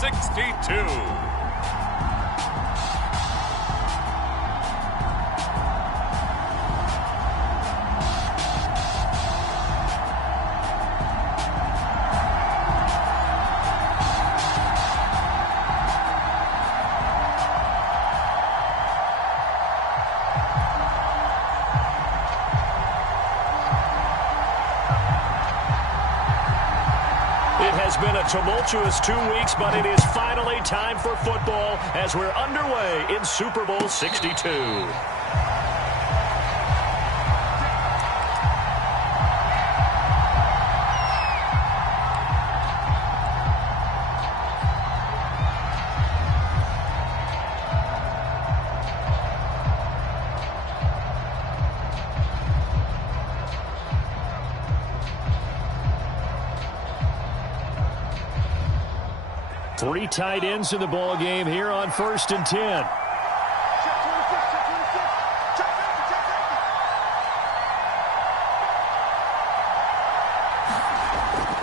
62. It's been a tumultuous 2 weeks, but it is finally time for football as we're underway in Super Bowl 62. 3 tight ends in the ball game here on 1st and 10.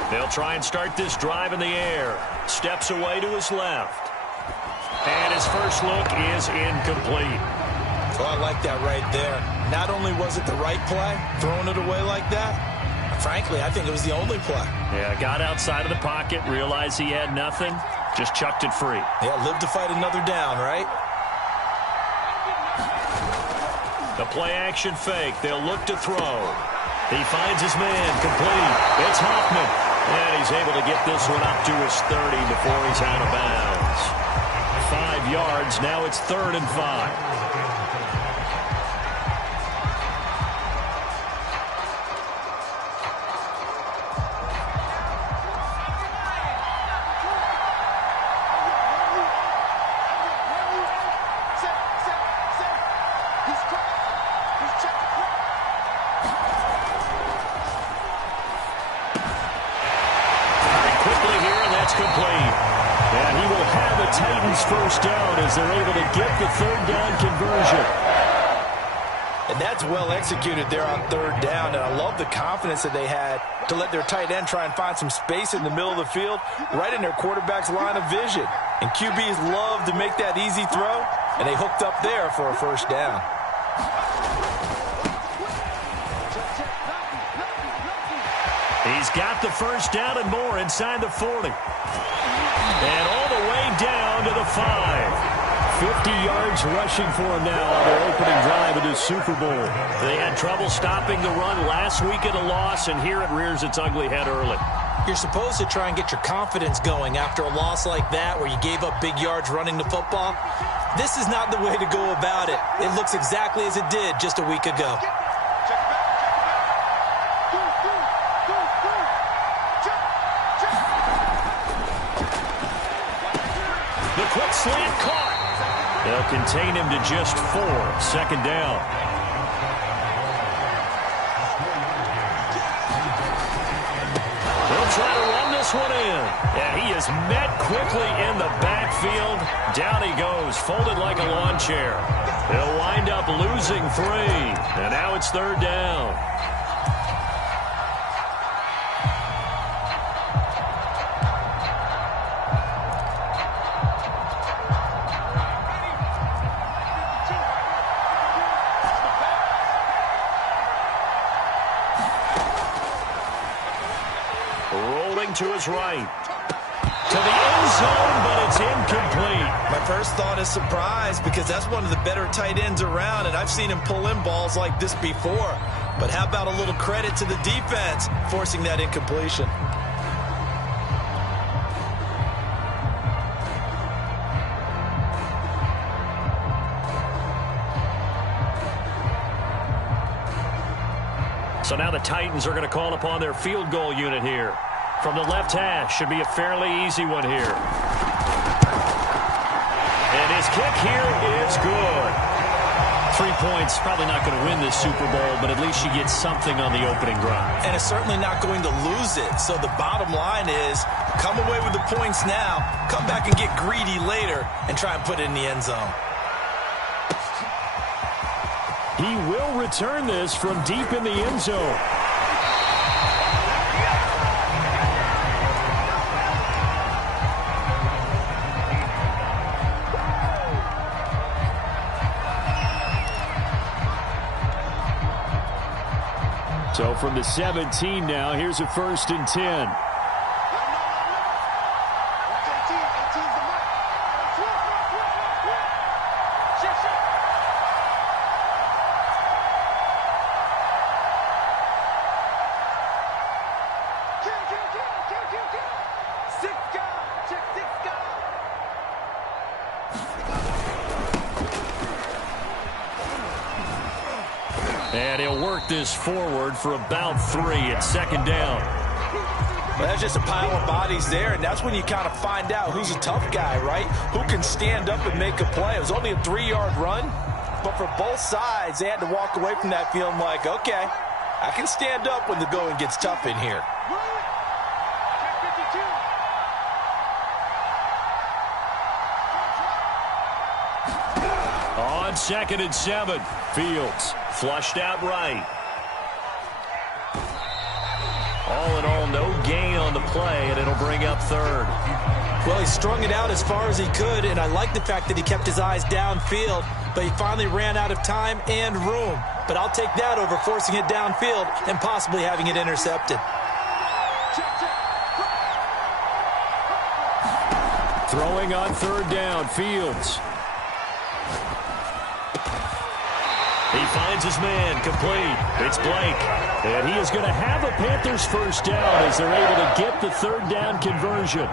They'll try and start this drive in the air. Steps away to his left. And his first look is incomplete. Oh, I like that right there. Not only was it the right play, throwing it away like that, frankly, I think it was the only play. Yeah, got outside of the pocket, realized he had nothing, just chucked it free. Yeah, live to fight another down, right? The play-action fake. They'll look to throw. He finds his man, complete. It's Hoffman. And he's able to get this one up to his 30 before he's out of bounds. 5 yards. Now it's 3rd and 5. First down as they're able to get the 3rd down conversion. And that's well executed there on 3rd down. And I love the confidence that they had to let their tight end try and find some space in the middle of the field, right in their quarterback's line of vision. And QBs love to make that easy throw, and they hooked up there for a 1st down. He's got the 1st down and more inside the 40. And all the way down to the 5. 50 yards rushing for him now on their opening drive of the Super Bowl. They had trouble stopping the run last week at a loss, and here it rears its ugly head early. You're supposed to try and get your confidence going after a loss like that where you gave up big yards running the football. This is not the way to go about it. It looks exactly as it did just a week ago. The quick slant caught. They'll contain him to just 4. 2nd down. They'll try to run this one in. And he is met quickly in the backfield. Down he goes, folded like a lawn chair. They'll wind up losing 3. And now it's 3rd down. To his right. To the end zone, but it's incomplete. My first thought is surprise because that's one of the better tight ends around, and I've seen him pull in balls like this before. But how about a little credit to the defense forcing that incompletion? So now the Titans are going to call upon their field goal unit here. From the left hash, should be a fairly easy one here. And his kick here is good. 3 points, probably not going to win this Super Bowl, but at least you get something on the opening drive. And it's certainly not going to lose it. So the bottom line is, come away with the points now, come back and get greedy later, and try and put it in the end zone. He will return this from deep in the end zone. So from the 17 now, here's a 1st and 10. And he'll work this forward for about 3 at 2nd down. Well, that's just a pile of bodies there, and that's when you kind of find out who's a tough guy, right? Who can stand up and make a play. It was only a 3-yard run, but for both sides, they had to walk away from that feeling like, okay, I can stand up when the going gets tough in here. On 2nd and 7, Fields flushed out right. All in all, no gain on the play, and it'll bring up 3rd. Well, he strung it out as far as he could, and I like the fact that he kept his eyes downfield, but he finally ran out of time and room. But I'll take that over forcing it downfield and possibly having it intercepted. Throwing on 3rd down, Fields. He finds his man, complete. It's Blake. And he is going to have a Panthers 1st down as they're able to get the 3rd down conversion.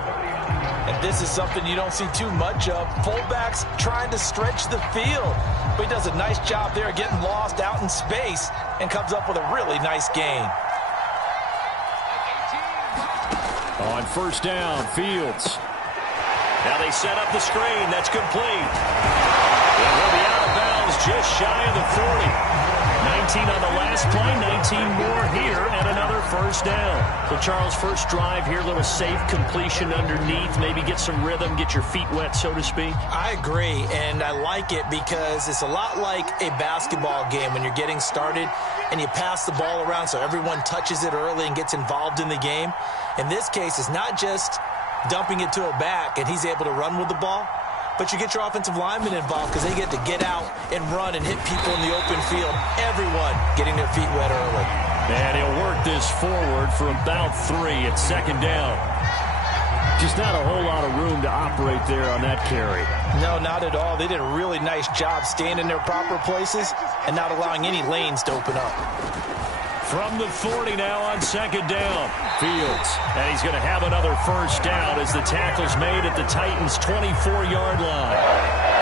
And this is something you don't see too much of. Fullbacks trying to stretch the field. But he does a nice job there getting lost out in space and comes up with a really nice gain. On 1st down, Fields. Now they set up the screen. That's complete. And he'll be out of bounds just shy of the 40. 19 on the last play, 19 more here, and another 1st down. So, Charles, first drive here, little safe completion underneath, maybe get some rhythm, get your feet wet, so to speak. I agree, and I like it because it's a lot like a basketball game when you're getting started and you pass the ball around so everyone touches it early and gets involved in the game. In this case, it's not just dumping it to a back and he's able to run with the ball, but you get your offensive linemen involved because they get to get out and run and hit people in the open field. Everyone getting their feet wet early. And he'll work this forward for about 3 at 2nd down. Just not a whole lot of room to operate there on that carry. No, not at all. They did a really nice job staying in their proper places and not allowing any lanes to open up. From the 40 now on 2nd down, Fields. And he's going to have another 1st down as the tackle's made at the Titans' 24-yard line.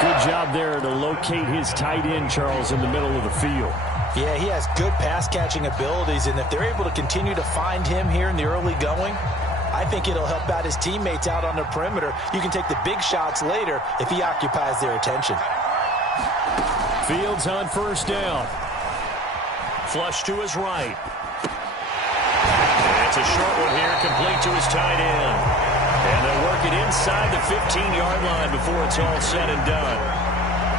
Good job there to locate his tight end, Charles, in the middle of the field. Yeah, he has good pass-catching abilities, and if they're able to continue to find him here in the early going, I think it'll help out his teammates out on the perimeter. You can take the big shots later if he occupies their attention. Fields on 1st down. Flush to his right. And it's a short one here, complete to his tight end. And they'll work it inside the 15-yard line before it's all said and done.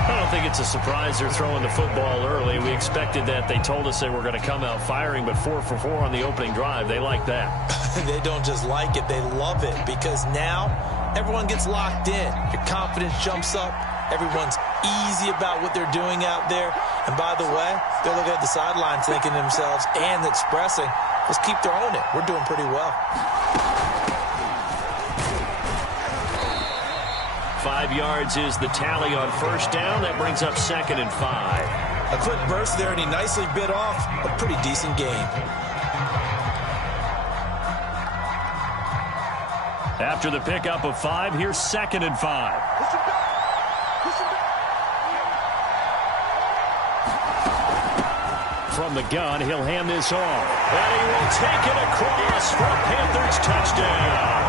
I don't think it's a surprise they're throwing the football early. We expected that. They told us they were going to come out firing, but 4 for 4 on the opening drive. They like that. They don't just like it, they love it, because now everyone gets locked in. Your confidence jumps up. Everyone's easy about what they're doing out there. And by the way, they're looking at the sidelines thinking to themselves and expressing, let's keep throwing it. We're doing pretty well. 5 yards is the tally on 1st down. That brings up 2nd and 5. A quick burst there, and he nicely bit off a pretty decent gain. After the pickup of 5, here's 2nd and 5. From the gun, he'll hand this off. And he will take it across for a Panthers touchdown.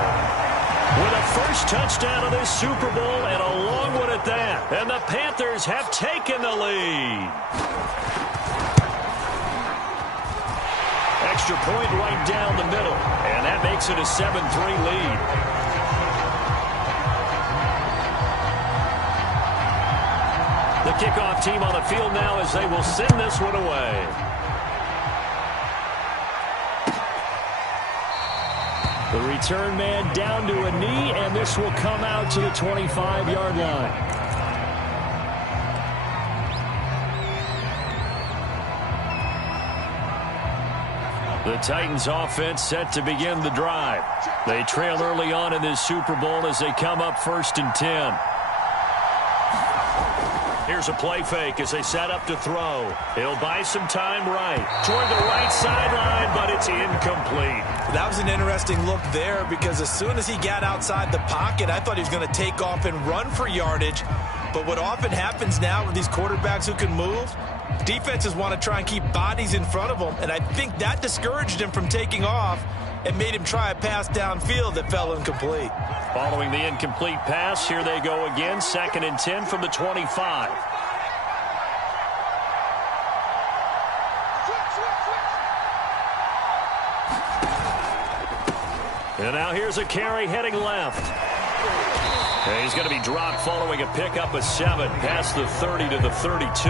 With a 1st touchdown of this Super Bowl and a long one at that. And the Panthers have taken the lead. Extra point right down the middle. And that makes it a 7-3 lead. The kickoff team on the field now as they will send this one away. The return man down to a knee, and this will come out to the 25-yard line. The Titans offense set to begin the drive. They trail early on in this Super Bowl as they come up 1st and 10. Here's a play fake as they set up to throw. He'll buy some time right. Toward the right sideline, but it's incomplete. That was an interesting look there because as soon as he got outside the pocket, I thought he was going to take off and run for yardage. But what often happens now with these quarterbacks who can move, defenses want to try and keep bodies in front of them, and I think that discouraged him from taking off and made him try a pass downfield that fell incomplete. Following the incomplete pass, here they go again, 2nd and 10 from the 25. And now here's a carry heading left. And he's going to be dropped following a pickup of 7 past the 30 to the 32.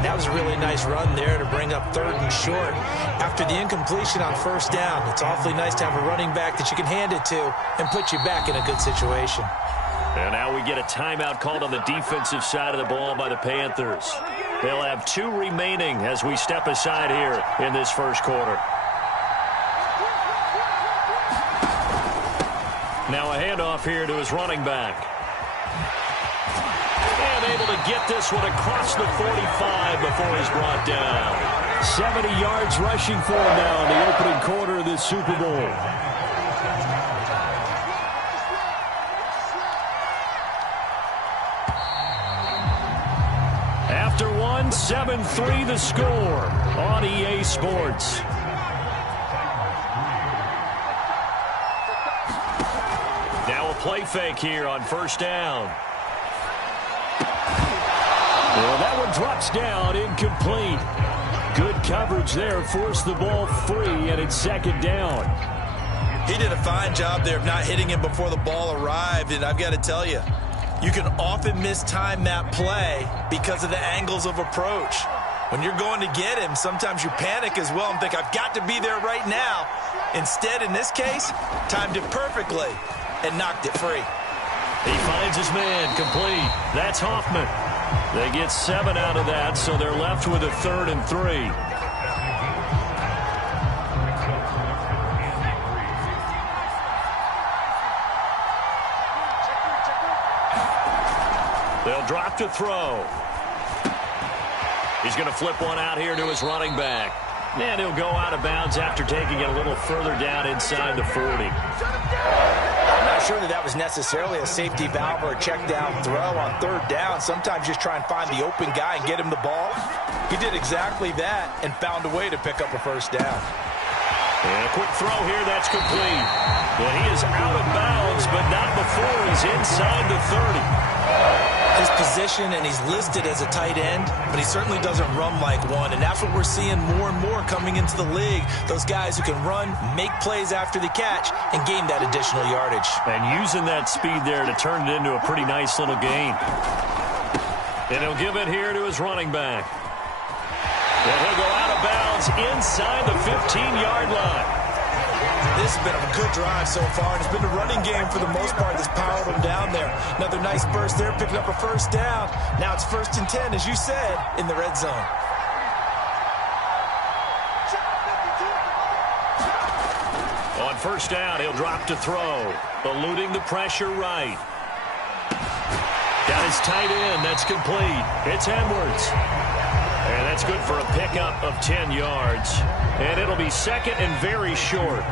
That was a really nice run there to bring up 3rd and short. After the incompletion on 1st down, it's awfully nice to have a running back that you can hand it to and put you back in a good situation. And now we get a timeout called on the defensive side of the ball by the Panthers. They'll have 2 remaining as we step aside here in this 1st quarter. Now a handoff here to his running back. And able to get this one across the 45 before he's brought down. 70 yards rushing for him now in the opening quarter of this Super Bowl. After one, 7-3 the score on EA Sports. Now a play fake here on 1st down. Well, that one drops down, incomplete. Good coverage there, forced the ball free, and it's 2nd down. He did a fine job there of not hitting him before the ball arrived, and I've got to tell you, you can often mistime that play because of the angles of approach. When you're going to get him, sometimes you panic as well and think, I've got to be there right now. Instead, in this case, timed it perfectly and knocked it free. He finds his man, complete. That's Hoffman. They get 7 out of that, so they're left with a 3rd and 3. They'll drop to throw. He's going to flip one out here to his running back. And he'll go out of bounds after taking it a little further down inside the 40. I'm not sure that was necessarily a safety valve or a check down throw on 3rd down. Sometimes just try and find the open guy and get him the ball. He did exactly that and found a way to pick up a 1st down. And a quick throw here, that's complete. Well, he is out of bounds, but not before he's inside the 30. His position, and he's listed as a tight end, but he certainly doesn't run like one, and that's what we're seeing more and more coming into the league. Those guys who can run, make plays after the catch, and gain that additional yardage. And using that speed there to turn it into a pretty nice little gain. And he'll give it here to his running back. And he'll go out of bounds inside the 15-yard line. This has been a good drive so far, and it's been the running game for the most part that's powered them down there. Another nice burst there, picking up a 1st down. Now it's 1st and 10, as you said, in the red zone. On 1st down, he'll drop to throw, eluding the pressure right. Got his tight end, that's complete. It's Edwards. And that's good for a pickup of 10 yards. And it'll be 2nd and very short.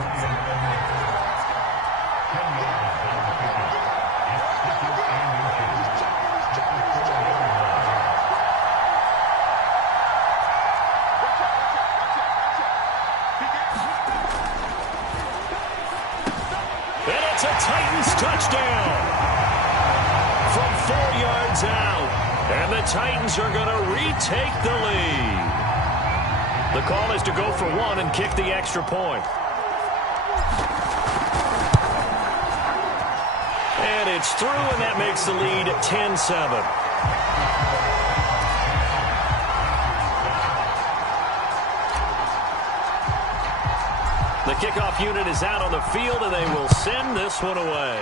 And it's a Titans touchdown from 4 yards out. And the Titans are going to retake the lead. The call is to go for 1 and kick the extra point. And it's through, and that makes the lead 10-7. The kickoff unit is out on the field, and they will send this one away.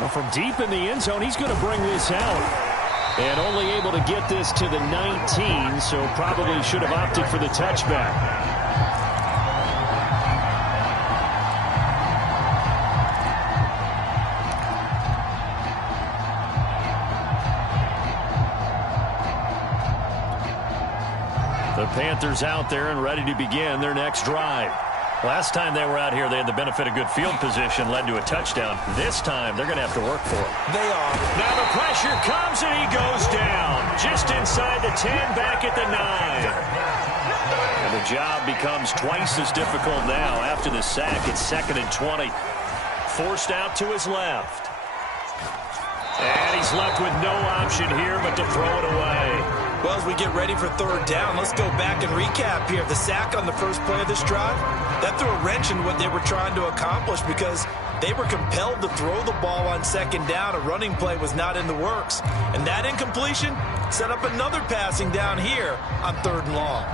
Well, from deep in the end zone, he's going to bring this out. And only able to get this to the 19, so probably should have opted for the touchback. The Panthers out there and ready to begin their next drive. Last time they were out here, they had the benefit of good field position, led to a touchdown. This time, they're going to have to work for it. They are. Now the pressure comes, and he goes down. Just inside the 10, back at the 9. And the job becomes twice as difficult now. After the sack, it's 2nd and 20. Forced out to his left. And he's left with no option here but to throw it away. Well, as we get ready for 3rd down, let's go back and recap here. The sack on the first play of this drive, that threw a wrench in what they were trying to accomplish because they were compelled to throw the ball on 2nd down. A running play was not in the works. And that incompletion set up another passing down here on 3rd and long.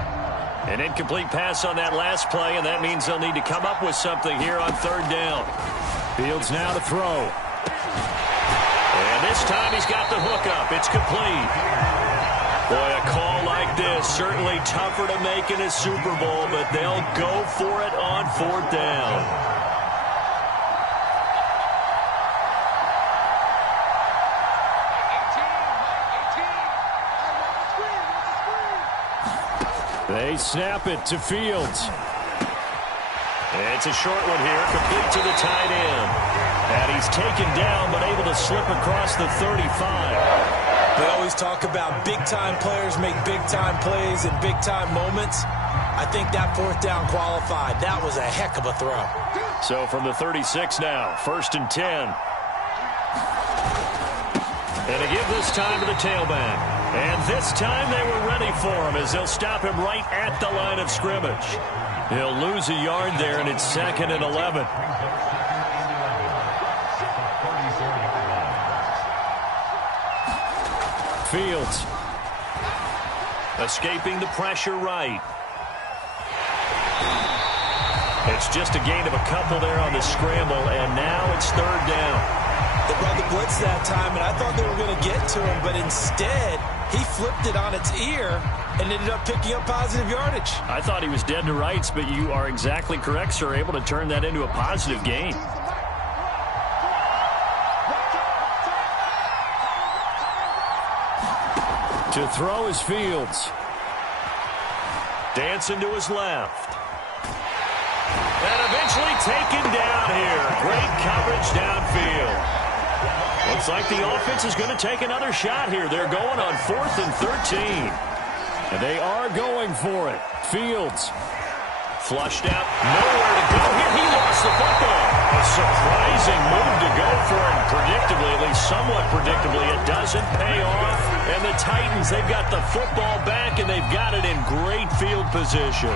An incomplete pass on that last play, and that means they'll need to come up with something here on 3rd down. Fields now to throw. And this time he's got the hook up. It's complete. Boy, a call like this, certainly tougher to make in a Super Bowl, but they'll go for it on 4th down. They snap it to Fields. It's a short one here, complete to the tight end. And he's taken down, but able to slip across the 35. We always talk about big-time players make big-time plays in big-time moments. I think that 4th down qualified. That was a heck of a throw. So from the 36 now, 1st and 10. And to give this time to the tailback. And this time they were ready for him as they'll stop him right at the line of scrimmage. He'll lose a yard there, and it's 2nd and 11. Fields. Escaping the pressure right. It's just a gain of a couple there on the scramble, and now it's 3rd down. They brought the blitz that time, and I thought they were going to get to him, but instead he flipped it on its ear and ended up picking up positive yardage. I thought he was dead to rights, but you are exactly correct, sir. Able to turn that into a positive gain. To throw is Fields. Dancing to his left. And eventually taken down here. Great coverage downfield. Looks like the offense is going to take another shot here. They're going on 4th and 13. And they are going for it. Fields. Flushed out. Nowhere to go here. He lost the football. A surprising move to go for it. Predictably, at least somewhat predictably, it doesn't pay off. And the Titans, they've got the football back, and they've got it in great field position.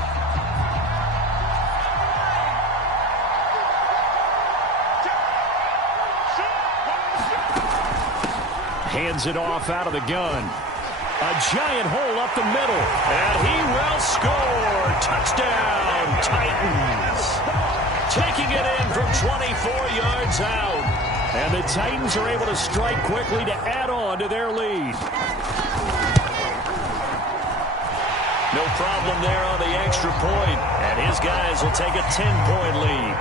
Hands it off out of the gun. A giant hole up the middle. And he will score. Touchdown, Titans. Taking it in from 24 yards out. And the Titans are able to strike quickly to add on to their lead. No problem there on the extra point. And his guys will take a 10-point lead.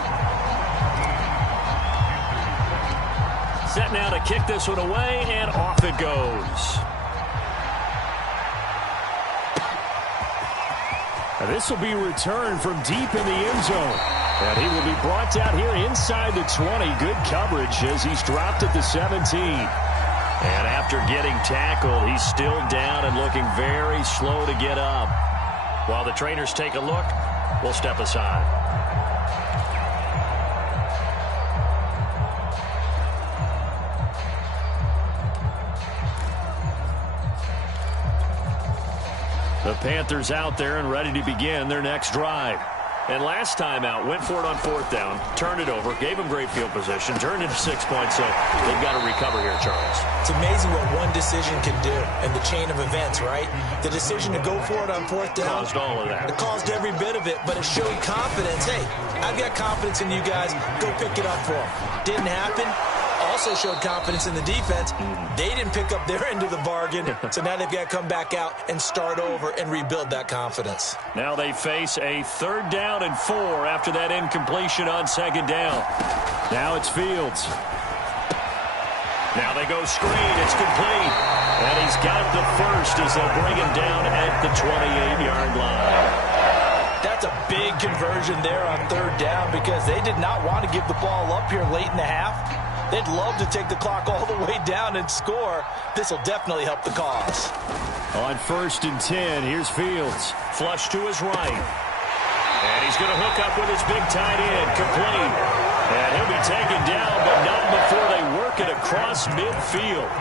Set now to kick this one away, and off it goes. Now this will be returned from deep in the end zone. And he will be brought down here inside the 20. Good coverage as he's dropped at the 17. And after getting tackled, he's still down and looking very slow to get up. While the trainers take a look, we'll step aside. The Panthers out there and ready to begin their next drive. And last time out, went for it on 4th down, turned it over, gave them great field position, turned into 6 points, so they've got to recover here, Charles. It's amazing what one decision can do in the chain of events, right? The decision to go for it on 4th down. Caused all of that. It caused every bit of it, but it showed confidence. Hey, I've got confidence in you guys. Go pick it up for them. Didn't happen. also showed confidence in the defense. They didn't pick up their end of the bargain, so now they've got to come back out and start over and rebuild that confidence. Now they face a 3rd down and 4 after that incompletion on 2nd down. Now it's Fields. Now they go screen. It's complete. And he's got the first as they'll bring him down at the 28-yard line. That's a big conversion there on 3rd down because they did not want to give the ball up here late in the half. They'd love to take the clock all the way down and score. This will definitely help the cause. On 1st and 10, here's Fields. Flush to his right. And he's going to hook up with his big tight end. Complete. And he'll be taken down, but not before they work it across midfield.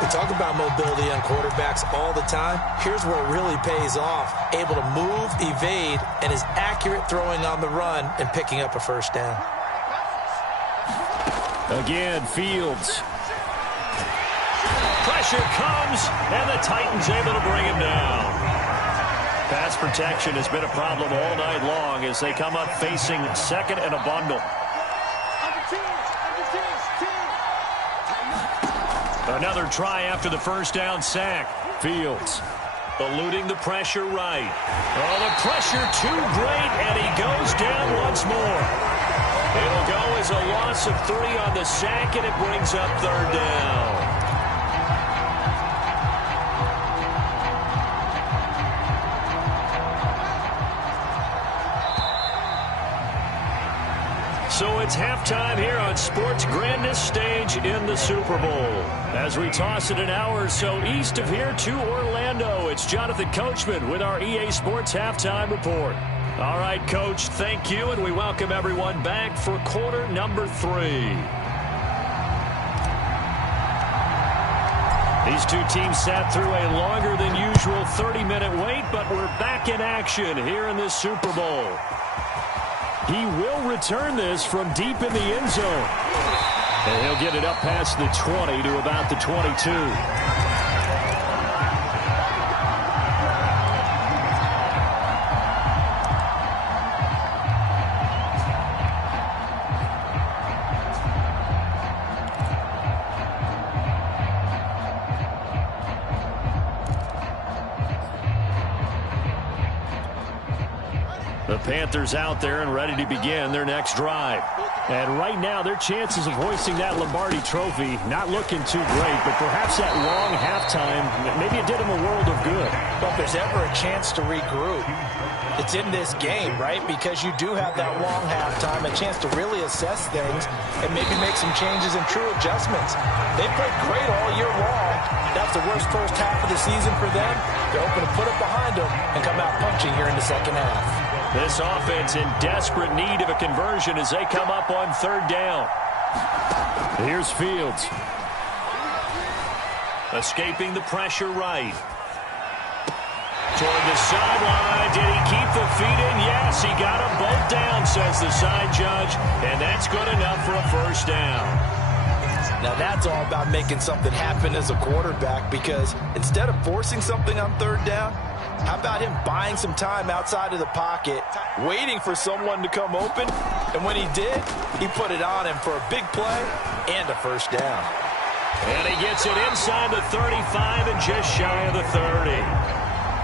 We talk about mobility on quarterbacks all the time. Here's where it really pays off. Able to move, evade, and is accurate throwing on the run and picking up a 1st down. Again, Fields. Pressure comes, and the Titans able to bring him down. Pass protection has been a problem all night long as they come up facing 2nd and a bundle. Another try after the 1st down sack. Fields eluding the pressure right. Oh, the pressure too great, and he goes down once more. It'll go as a loss of 3 on the sack, and it brings up 3rd down. So it's halftime here on sports' grandest stage in the Super Bowl. As we toss it an hour or so east of here to Orlando, it's Jonathan Coachman with our EA Sports Halftime Report. All right, Coach, thank you, and we welcome everyone back for quarter number 3. These two teams sat through a longer than usual 30-minute wait, but we're back in action here in this Super Bowl. He will return this from deep in the end zone. And he'll get it up past the 20 to about the 22. The Panthers out there and ready to begin their next drive. And right now, their chances of hoisting that Lombardi trophy not looking too great, but perhaps that long halftime, maybe it did them a world of good. But if there's ever a chance to regroup, it's in this game, right? Because you do have that long halftime, a chance to really assess things and maybe make some changes and true adjustments. They played great all year long. That's the worst first half of the season for them. They're hoping to put it behind them and come out punching here in the second half. This offense in desperate need of a conversion as they come up on 3rd down. Here's Fields. Escaping the pressure right. Toward the sideline. Did he keep the feet in? Yes, he got them both down, says the side judge. And that's good enough for a 1st down. Now that's all about making something happen as a quarterback, because instead of forcing something on 3rd down, how about him buying some time outside of the pocket, waiting for someone to come open, and when he did, he put it on him for a big play and a 1st down. And he gets it inside the 35 and just shy of the 30.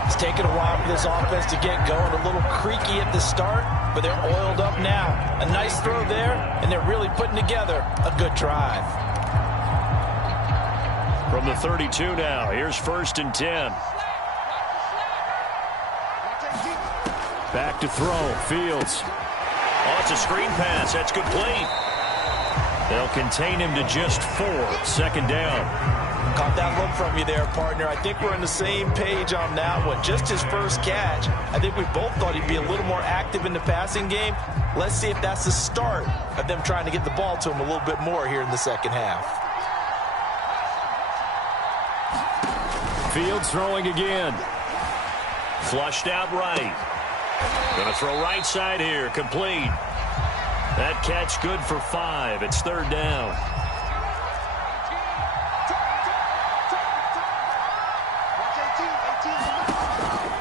It's taken a while for this offense to get going, a little creaky at the start, but they're oiled up now. A nice throw there, and they're really putting together a good drive. From the 32 now, here's 1st and 10. Back to throw, Fields. Oh, it's a screen pass. That's complete. They'll contain him to just 4. 2nd down. Caught that look from you there, partner. I think we're on the same page on that one. Just his first catch. I think we both thought he'd be a little more active in the passing game. Let's see if that's the start of them trying to get the ball to him a little bit more here in the second half. Fields throwing again. Flushed out right. Going to throw right side here. Complete. That catch good for 5. It's 3rd down.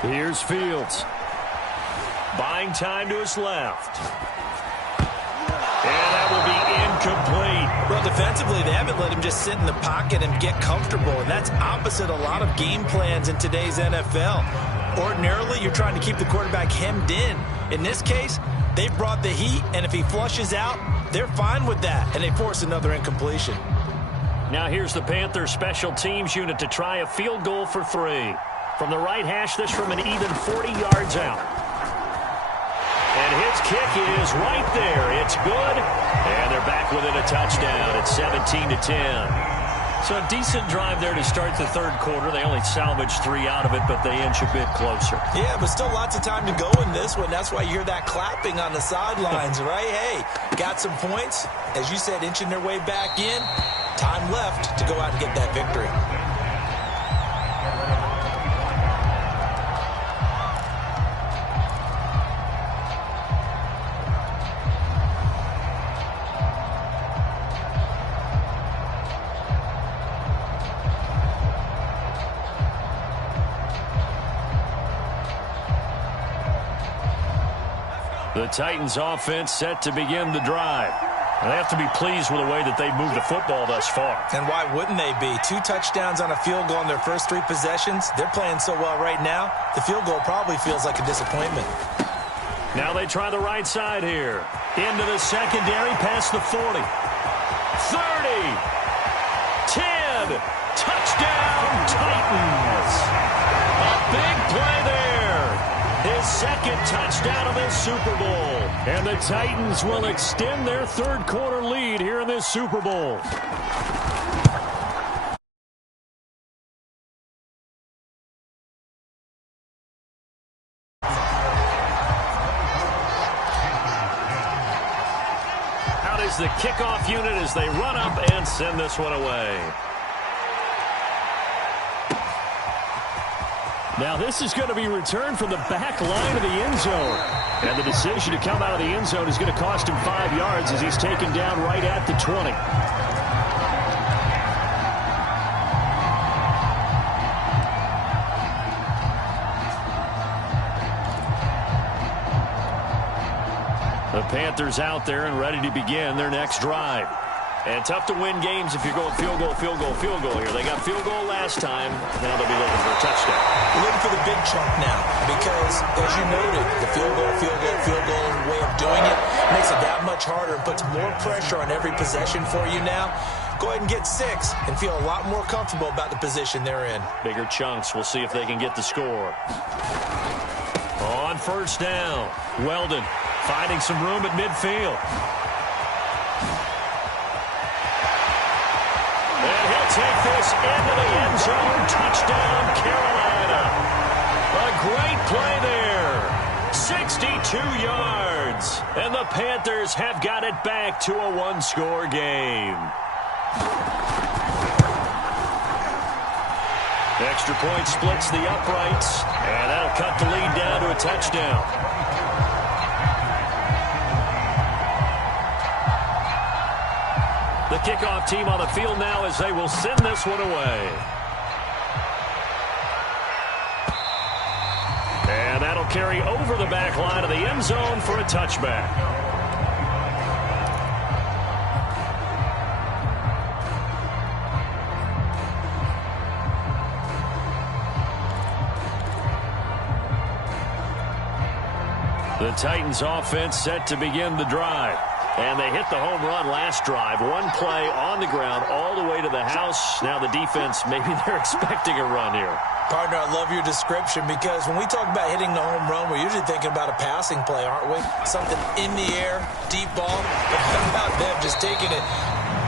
Here's Fields. Buying time to his left. And that will be complete. Well, defensively, they haven't let him just sit in the pocket and get comfortable, and that's opposite a lot of game plans in today's NFL. Ordinarily, you're trying to keep the quarterback hemmed in. In this case, they brought the heat, and if he flushes out, they're fine with that, and they force another incompletion. Now here's the Panthers special teams unit to try a field goal for 3. From the right hash, this from an even 40 yards out. And his kick is right there. It's good. And they're back within a touchdown. It's 17-10. So a decent drive there to start the third quarter. They only salvaged 3 out of it, but they inch a bit closer. Yeah, but still lots of time to go in this one. That's why you hear that clapping on the sidelines, right? Hey, got some points. As you said, inching their way back in. Time left to go out and get that victory. The Titans offense set to begin the drive. And they have to be pleased with the way that they've moved the football thus far. And why wouldn't they be? 2 touchdowns on a field goal in their first 3 possessions. They're playing so well right now, the field goal probably feels like a disappointment. Now they try the right side here. Into the secondary, past the 40. 30. 10. Touchdown, Titans. A big play there. His second touchdown of this Super Bowl. And the Titans will extend their third quarter lead here in this Super Bowl. Out is the kickoff unit as they run up and send this one away. Now this is going to be returned from the back line of the end zone. And the decision to come out of the end zone is going to cost him 5 yards as he's taken down right at the 20. The Panthers out there and ready to begin their next drive. And tough to win games if you're going field goal, field goal, field goal here. They got field goal last time. Now they'll be looking for a touchdown. We're looking for the big chunk now because, as you noted, the field goal way of doing it makes it that much harder and puts more pressure on every possession for you now. Go ahead and get 6 and feel a lot more comfortable about the position they're in. Bigger chunks. We'll see if they can get the score. On first down, Weldon finding some room at midfield. And he'll take this into the end zone. Touchdown, Carolina. A great play there. 62 yards. And the Panthers have got it back to a 1-score game. Extra point splits the uprights. And that'll cut the lead down to a touchdown. The kickoff team on the field now as they will send this one away. And that'll carry over the back line of the end zone for a touchback. The Titans offense set to begin the drive. And they hit the home run last drive. 1 play on the ground all the way to the house. Now the defense, maybe they're expecting a run here. Partner, I love your description because when we talk about hitting the home run, we're usually thinking about a passing play, aren't we? Something in the air, deep ball. But how about them just taking it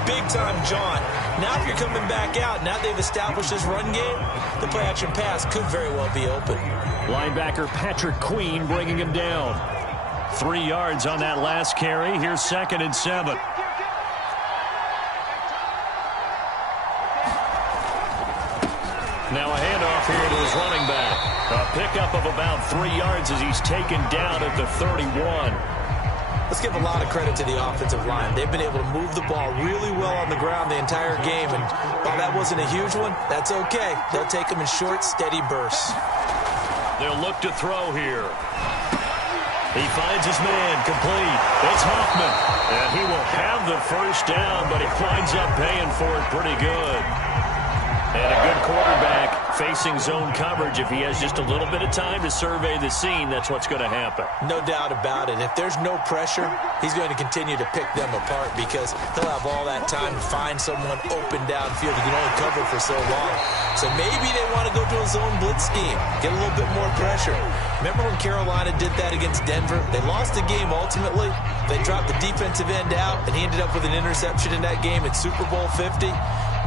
big time, John? Now if you're coming back out, now they've established this run game, the play-action pass could very well be open. Linebacker Patrick Queen bringing him down. 3 yards on that last carry. Here's 2nd and 7. Now a handoff here to his running back. A pickup of about 3 yards as he's taken down at the 31. Let's give a lot of credit to the offensive line. They've been able to move the ball really well on the ground the entire game. And while that wasn't a huge one, that's okay. They'll take them in short, steady bursts. They'll look to throw here. He finds his man complete. It's Hoffman. And he will have the a first down, but he winds up paying for it pretty good. And a good quarterback facing zone coverage. If he has just a little bit of time to survey the scene, that's what's going to happen. No doubt about it. If there's no pressure, he's going to continue to pick them apart because he'll have all that time to find someone open downfield. He can only cover for so long. So maybe they want to go to a zone blitz scheme, get a little bit more pressure. Remember when Carolina did that against Denver? They lost the game ultimately. They dropped the defensive end out, and he ended up with an interception in that game at Super Bowl 50.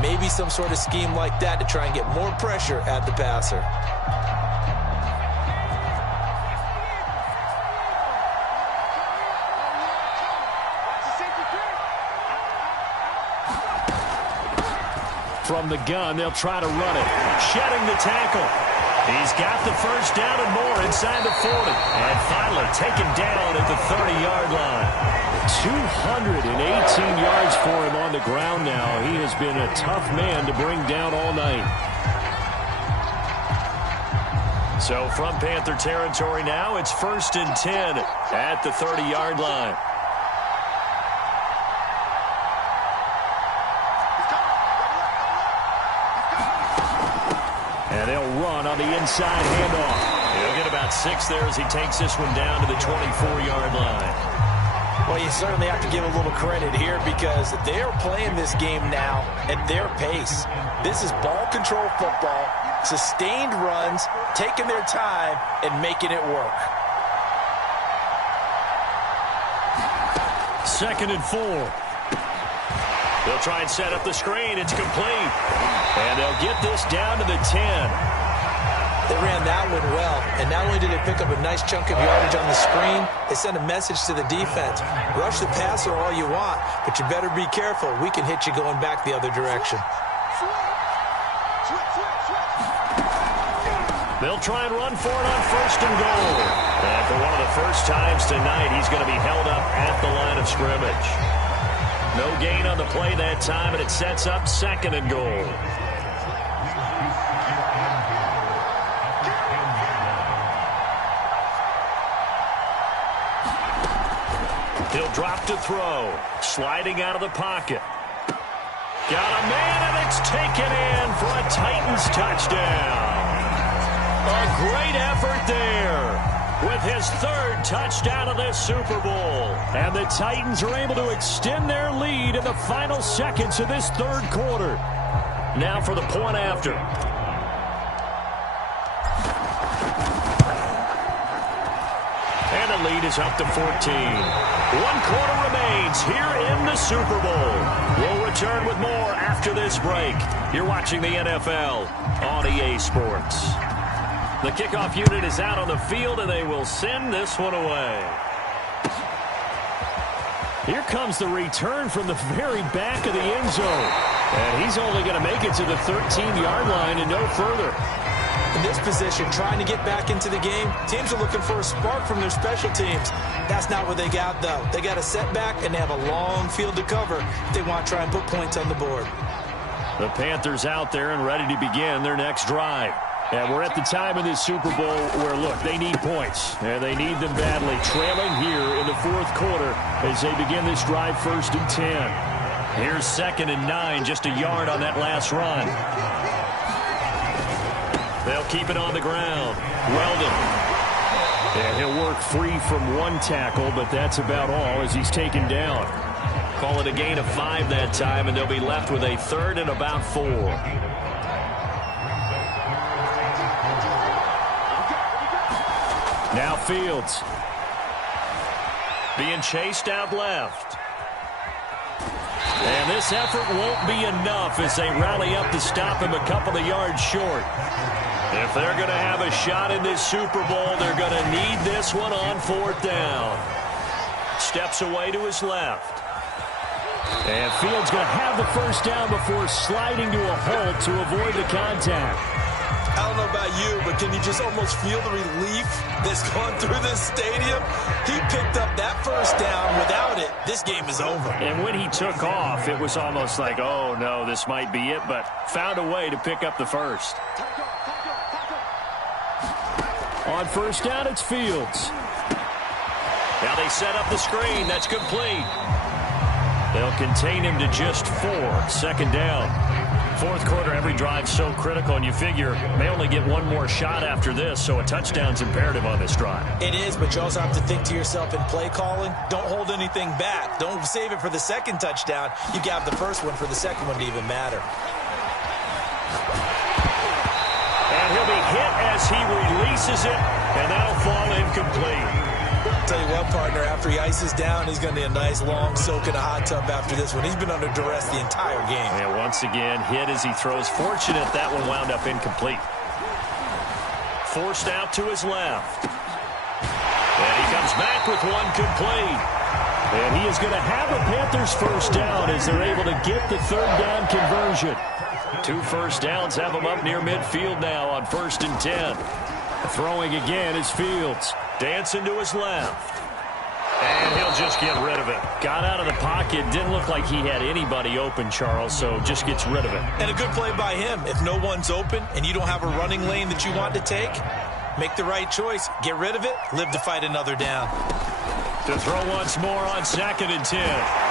Maybe some sort of scheme like that to try and get more pressure at the passer. From the gun, they'll try to run it. Shedding the tackle. He's got the first down and more inside the 40. And finally taken down at the 30-yard line. 218 yards for him on the ground now. He has been a tough man to bring down all night. So from Panther territory now, it's 1st and 10 at the 30-yard line. And they'll run on the inside handoff. He'll get about 6 there as he takes this one down to the 24-yard line. Well, you certainly have to give a little credit here because they are playing this game now at their pace. This is ball control football, sustained runs, taking their time, and making it work. 2nd and 4. They'll try and set up the screen. It's complete. And they'll get this down to the 10. They ran that one well, and not only did they pick up a nice chunk of yardage on the screen, they sent a message to the defense. Rush the passer all you want, but you better be careful. We can hit you going back the other direction. They'll try and run for it on 1st and goal. And for one of the first times tonight, he's going to be held up at the line of scrimmage. No gain on the play that time, and it sets up 2nd and goal. He'll drop to throw. Sliding out of the pocket. Got a man, and it's taken in for a Titans touchdown. A great effort there with his 3rd touchdown of this Super Bowl. And the Titans are able to extend their lead in the final seconds of this 3rd quarter. Now for the point after. And the lead is up to 14. 1 quarter remains here in the Super Bowl. We'll return with more after this break. You're watching the NFL on EA Sports. The kickoff unit is out on the field, and they will send this one away. Here comes the return from the very back of the end zone. And he's only going to make it to the 13-yard line and no further. In this position, trying to get back into the game, teams are looking for a spark from their special teams. That's not what they got, though. They got a setback, and they have a long field to cover if they want to try and put points on the board. The Panthers out there and ready to begin their next drive. And we're at the time in this Super Bowl where, look, they need points. And they need them badly. Trailing here in the 4th quarter as they begin this drive 1st and 10. Here's 2nd and 9, just a yard on that last run. They'll keep it on the ground. Weldon. And he'll work free from 1 tackle, but that's about all as he's taken down. Call it a gain of 5 that time, and they'll be left with a 3rd and about 4. Now Fields. Being chased out left. And this effort won't be enough as they rally up to stop him a couple of yards short. If they're going to have a shot in this Super Bowl, they're going to need this one on 4th down. Steps away to his left. And Fields going to have the first down before sliding to a halt to avoid the contact. I don't know about you, but can you just almost feel the relief that's gone through this stadium? He picked up that first down. Without it, this game is over. And when he took off, it was almost like, oh, no, this might be it, but found a way to pick up the first. On 1st down, it's Fields. Now they set up the screen. That's complete. They'll contain him to just 4. Second down. Fourth quarter, every drive so critical, and you figure may only get one more shot after this, so a touchdown's imperative on this drive. It is, but you also have to think to yourself in play calling, don't hold anything back. Don't save it for the second touchdown. You got the first one for the second one to even matter. And he'll be hit as he releases it, and that'll fall incomplete. Tell you what, partner, after he ices down, he's going to need a nice long soak in a hot tub after this one. He's been under duress the entire game. And once again, hit as he throws. Fortunate that one wound up incomplete. Forced out to his left. And he comes back with one complete. And he is going to have a Panthers first down as they're able to get the third down conversion. 2 first downs have him up near midfield now on 1st and 10. Throwing again is Fields. Dancing to his left. And he'll just get rid of it. Got out of the pocket. Didn't look like he had anybody open, Charles, so just gets rid of it. And a good play by him. If no one's open and you don't have a running lane that you want to take, make the right choice. Get rid of it. Live to fight another down. To throw once more on 2nd and 10.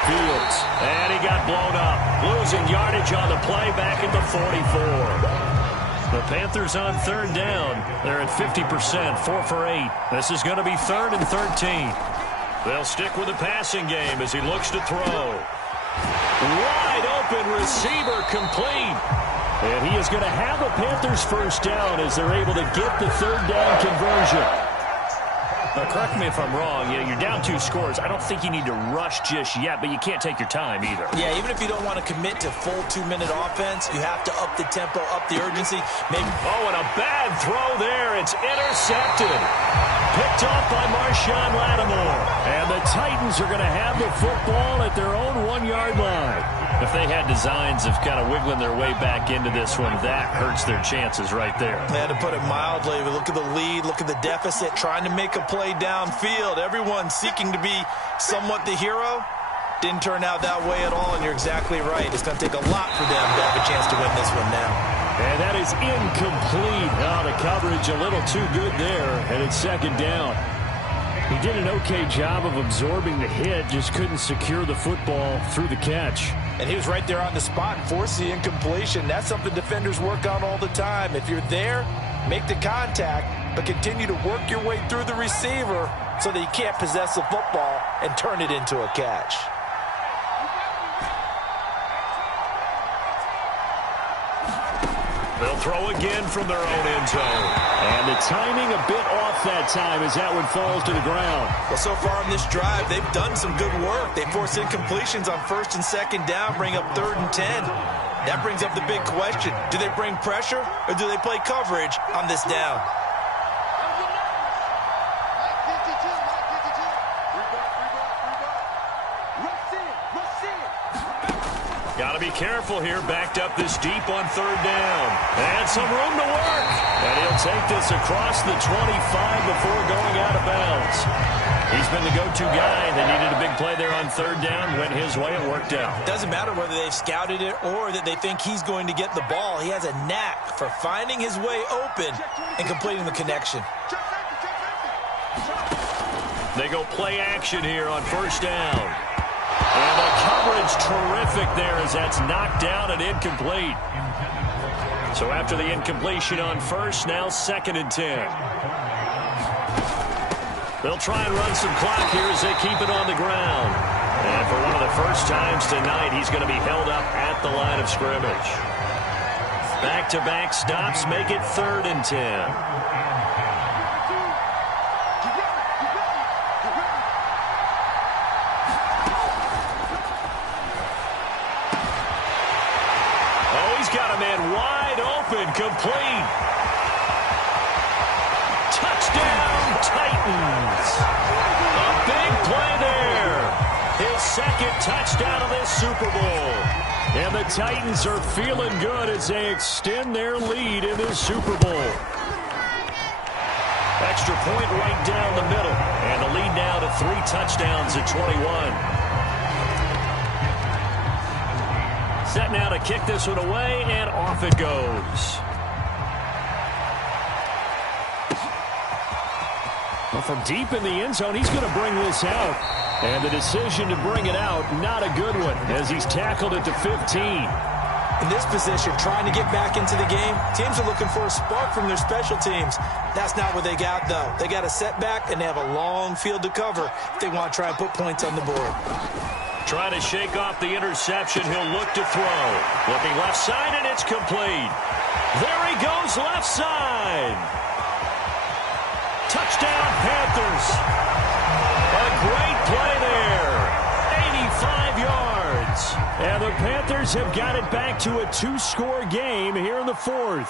Fields. And he got blown up. Losing yardage on the play back at the 44. The Panthers on 3rd down. They're at 50%, 4 for 8. This is going to be 3rd and 13. They'll stick with the passing game as he looks to throw. Wide open receiver complete. And he is going to have a Panthers first down as they're able to get the 3rd down conversion. Correct me if I'm wrong. You're down 2 scores. I don't think you need to rush just yet, but you can't take your time either. Yeah, even if you don't want to commit to full 2-minute offense, you have to up the tempo, up the urgency. Maybe. Oh, and a bad throw there. It's intercepted. Picked off by Marshawn Lattimore. And the Titans are going to have the football at their own 1-yard line. If they had designs of kind of wiggling their way back into this one, that hurts their chances right there. Yeah, to put it mildly, but look at the lead, look at the deficit, trying to make a play downfield. Everyone seeking to be somewhat the hero. Didn't turn out that way at all, and you're exactly right. It's going to take a lot for them to have a chance to win this one now. And that is incomplete. Oh, the coverage a little too good there, and it's 2nd down. He did an okay job of absorbing the hit, just couldn't secure the football through the catch. And he was right there on the spot and forced the incompletion. That's something defenders work on all the time. If you're there, make the contact, but continue to work your way through the receiver so that you can't possess the football and turn it into a catch. They'll throw again from their own end zone. And the timing a bit off that time as that one falls to the ground. Well, so far in this drive, they've done some good work. They force incompletions on 1st and 2nd down, bring up 3rd and 10. That brings up the big question. Do they bring pressure or do they play coverage on this down? Got to be careful here, backed up this deep on 3rd down. And some room to work. And he'll take this across the 25 before going out of bounds. He's been the go-to guy. They needed a big play there on 3rd down. Went his way and worked out. Doesn't matter whether they've scouted it or that they think he's going to get the ball. He has a knack for finding his way open and completing the connection. They go play action here on 1st down. And the coverage terrific there as that's knocked down and incomplete. So after the incompletion on 1st, now 2nd and 10. They'll try and run some clock here as they keep it on the ground. And for one of the first times tonight, he's going to be held up at the line of scrimmage. Back-to-back stops make it 3rd and 10. Complete. Touchdown, Titans. A big play there. His 2nd touchdown of this Super Bowl. And the Titans are feeling good as they extend their lead in this Super Bowl. Extra point right down the middle. And the lead now to 3 touchdowns at 21. Set now to kick this one away, and off it goes. Well, from deep in the end zone, he's going to bring this out. And the decision to bring it out, not a good one, as he's tackled at the 15. In this position, trying to get back into the game, teams are looking for a spark from their special teams. That's not what they got, though. They got a setback, and they have a long field to cover if they want to try and put points on the board. Trying to shake off the interception. He'll look to throw. Looking left side, and it's complete. There he goes, left side. Touchdown, Panthers. A great play there. 85 yards. And the Panthers have got it back to a 2-score game here in the fourth.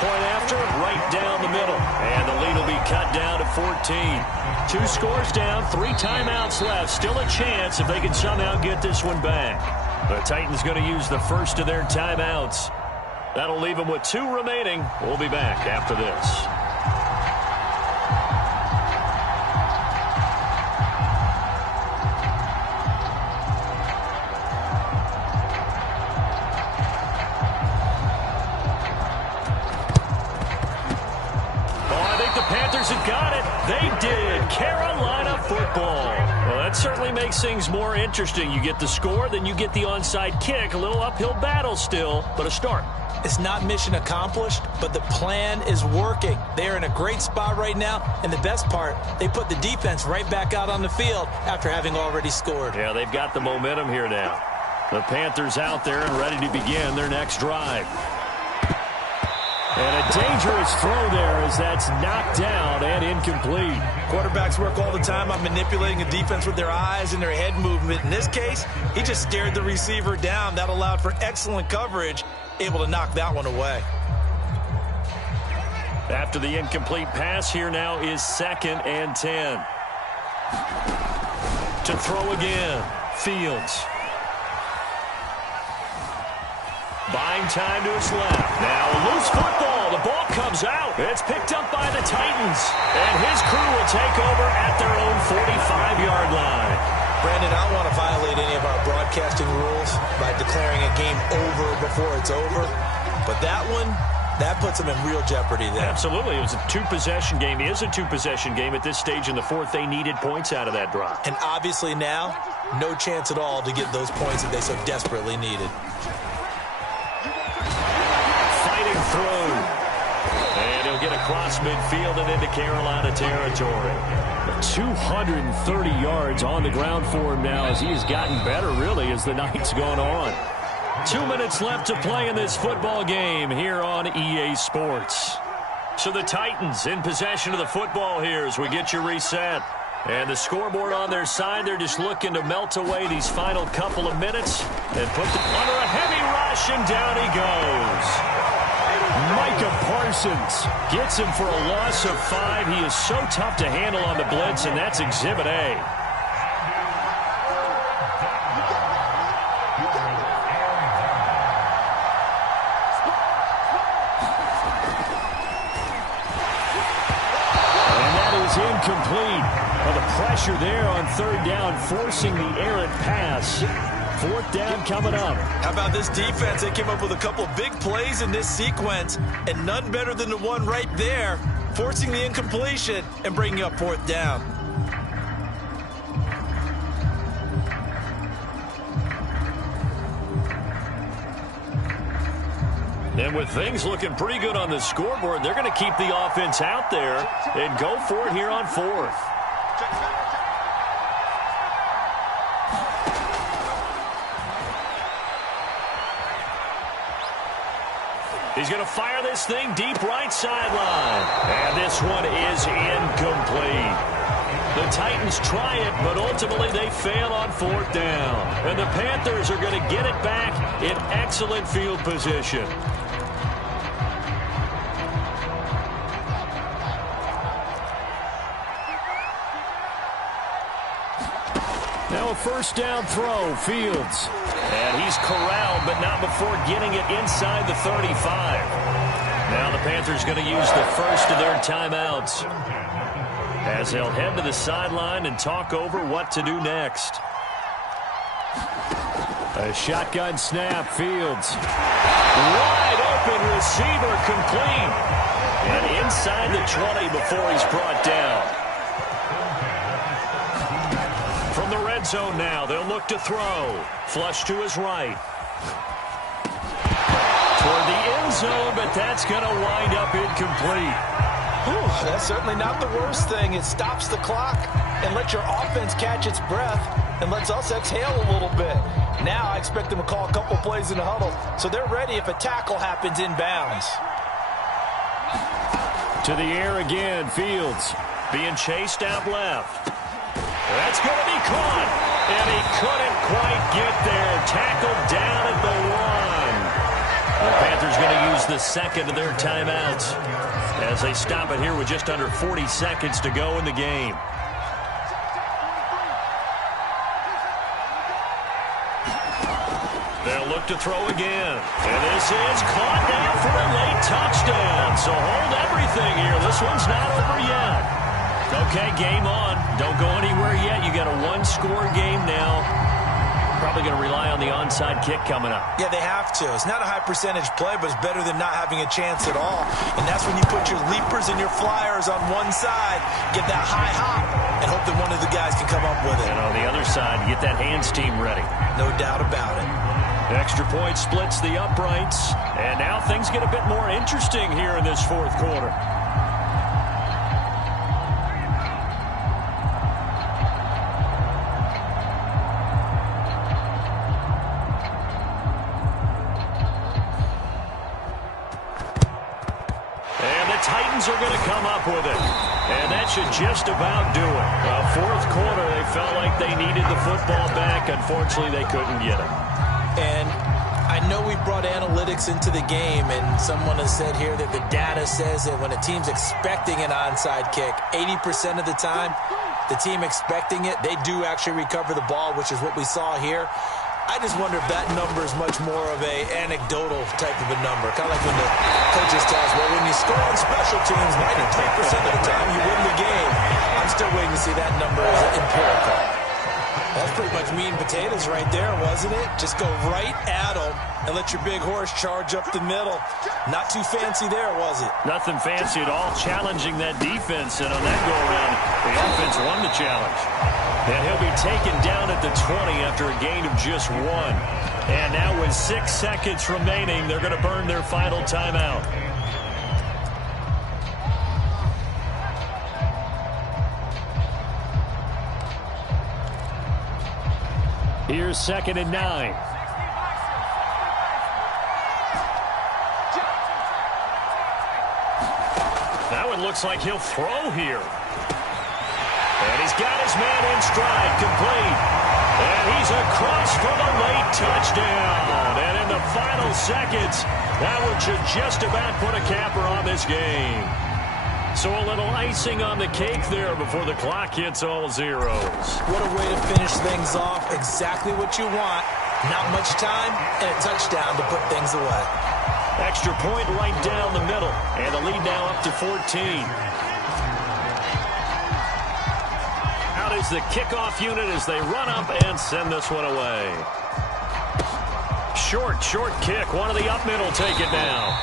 Point after, right down the middle. And the lead will be cut down to 14. 2 scores down, 3 timeouts left. Still a chance if they can somehow get this one back. The Titans going to use the first of their timeouts. That'll leave them with 2 remaining. We'll be back after this. Have got it. They did. Carolina football. Well, that certainly makes things more interesting. You get the score, then you get the onside kick. A little uphill battle still, but a start. It's not mission accomplished, but the plan is working. They're in a great spot right now, and the best part, they put the defense right back out on the field after having already scored. Yeah, they've got the momentum here now. The Panthers out there and ready to begin their next drive. And a dangerous throw there as that's knocked down and incomplete. Quarterbacks work all the time on manipulating a defense with their eyes and their head movement. In this case, he just stared the receiver down. That allowed for excellent coverage, able to knock that one away. After the incomplete pass, here now is 2nd and 10. To throw again, Fields. Buying time to his left. Now a loose football. The ball comes out. It's picked up by the Titans. And his crew will take over at their own 45-yard line. Brandon, I don't want to violate any of our broadcasting rules by declaring a game over before it's over. But that one, that puts them in real jeopardy there. Absolutely. It was a 2-possession game. It is a 2-possession game at this stage in the fourth. They needed points out of that drive. And obviously now, no chance at all to get those points that they so desperately needed. Through. And he'll get across midfield and into Carolina territory. 230 yards on the ground for him now as he has gotten better, really, as the night's gone on. 2 minutes left to play in this football game here on EA Sports. So the Titans in possession of the football here as we get you reset. And the scoreboard on their side, they're just looking to melt away these final couple of minutes and put them under a heavy rush, and down he goes. Micah Parsons gets him for a loss of 5. He is so tough to handle on the blitz, and that's Exhibit A. And that is incomplete. Well, the pressure there on 3rd down, forcing the errant pass. 4th down coming up. How about this defense? They came up with a couple of big plays in this sequence, and none better than the one right there, forcing the incompletion and bringing up 4th down. And with things looking pretty good on the scoreboard, they're going to keep the offense out there and go for it here on 4th. He's going to fire this thing deep right sideline. And this one is incomplete. The Titans try it, but ultimately they fail on 4th down. And the Panthers are going to get it back in excellent field position. Now a 1st down throw, Fields. And he's corralled, but not before getting it inside the 35. Now the Panthers going to use the first of their timeouts as they'll head to the sideline and talk over what to do next. A shotgun snap, Fields. Wide open receiver complete. And inside the 20 before he's brought down. From the red zone now, they'll look to throw. Flush to his right. Toward the end zone, but that's going to wind up incomplete. Whew, that's certainly not the worst thing. It stops the clock and lets your offense catch its breath and lets us exhale a little bit. Now I expect them to call a couple plays in the huddle, so they're ready if a tackle happens inbounds. To the air again, Fields being chased out left. That's going to be caught, and he couldn't quite get there. Tackled down at the 1. The Panthers going to use the second of their timeouts as they stop it here with just under 40 seconds to go in the game. They'll look to throw again. And this is caught down for a late touchdown. So hold everything here. This one's not over yet. Okay, game on. Don't go anywhere yet. You got a one-score game now. Probably going to rely on the onside kick coming up. Yeah, they have to. It's not a high percentage play, but it's better than not having a chance at all. And that's when you put your leapers and your flyers on one side, get that high hop, and hope that one of the guys can come up with it. And on the other side, get that hands team ready. No doubt about it. Extra point splits the uprights. And now things get a bit more interesting here in this fourth quarter. Are going to come up with it. And that should just about do it. Fourth quarter, they felt like they needed the football back. Unfortunately, they couldn't get it. And I know we brought analytics into the game, and someone has said here that the data says that when a team's expecting an onside kick, 80% of the time, the team expecting it, they do actually recover the ball, which is what we saw here. I just wonder if that number is much more of a anecdotal type of a number. Kind of like when the coaches tell us, well, when you score on special teams, 93% of the time you win the game. I'm still waiting to see that number as empirical. That's pretty much meat and potatoes right there, wasn't it? Just go right at them and let your big horse charge up the middle. Not too fancy there, was it? Nothing fancy at all, challenging that defense. And on that go-around, the offense won the challenge. And he'll be taken down at the 20 after a gain of just 1. And now with 6 seconds remaining, they're going to burn their final timeout. Here's 2nd and 9. That one looks like he'll throw here. And he's got his man in stride, complete. And he's across for the late touchdown. And in the final seconds, that one should just about put a capper on this game. So a little icing on the cake there before the clock hits all zeros. What a way to finish things off. Exactly what you want. Not much time and a touchdown to put things away. Extra point right down the middle. And the lead now up to 14. Out is the kickoff unit as they run up and send this one away. Short kick. One of the up middle take it now.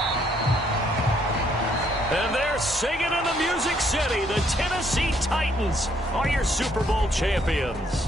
And they're singing in the Music City. The Tennessee Titans are your Super Bowl champions.